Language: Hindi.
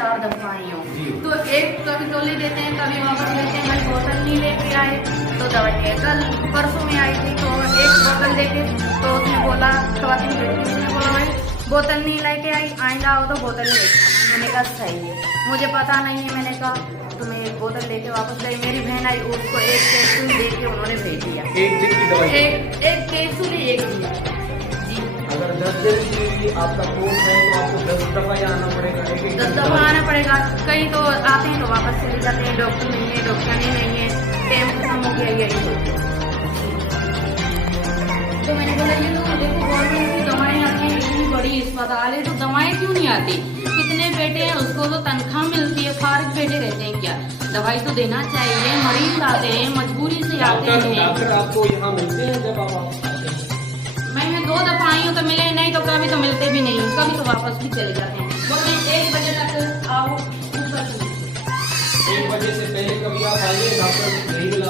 4 दफा आई हूँ। तो एक कभी गोली देते हैं, कभी वापस लेते हैं। भाई बोतल नहीं लेके आए तो दवाई है। कल परसों में आई थी तो एक बोतल देके तो उसने बोला, खवातीन लड़की ने बोला भाई बोतल नहीं लेके आई, आएगा आओ तो बोतल लेके आना। मैंने कहा सही है, मुझे पता नहीं है। मैंने कहा तो मैं एक बोतल लेके वापस गई। मेरी बहन आई, उसको एक कैप्सूल देके उन्होंने भेज दिया। एक दिन की दवाई, एक कैप्सूल ही एक दिया जी। अगर 10 दिन की आपका कोर्स है तो आपको 10 दफा ही आना पड़ेगा। 10 दफा आना पड़ेगा। कई तो आते हैं तो वापस चले जाते हैं, डॉक्टर नहीं है, डॉक्टर नहीं है, टाइम खत्म हो गया, यही होता है। तो मैंने बोला ये तो देखो गवर्नमेंट की दवाएं आती हैं, इतनी बड़ी अस्पताल है तो दवाएं क्यों नहीं आती? कितने बेटे हैं उसको तो तनख्वाह मिलती है, फारिग बेटे रहते हैं क्या? दवाई तो देना चाहिए। मरीज आते हैं, मजबूरी से आते हैं। डॉक्टर आपको यहाँ मिलते हैं जब आप आते हैं? मैं 2 दफा आई हूँ तो मिले नहीं, तो कभी तो मिलते भी नहीं, कभी तो वापस भी चले जाते हैं। बोलते हैं 1 बजे तक आओ, ऊपर से 1 बजे से पहले कभी आप आइए, डॉक्टर नहीं मिला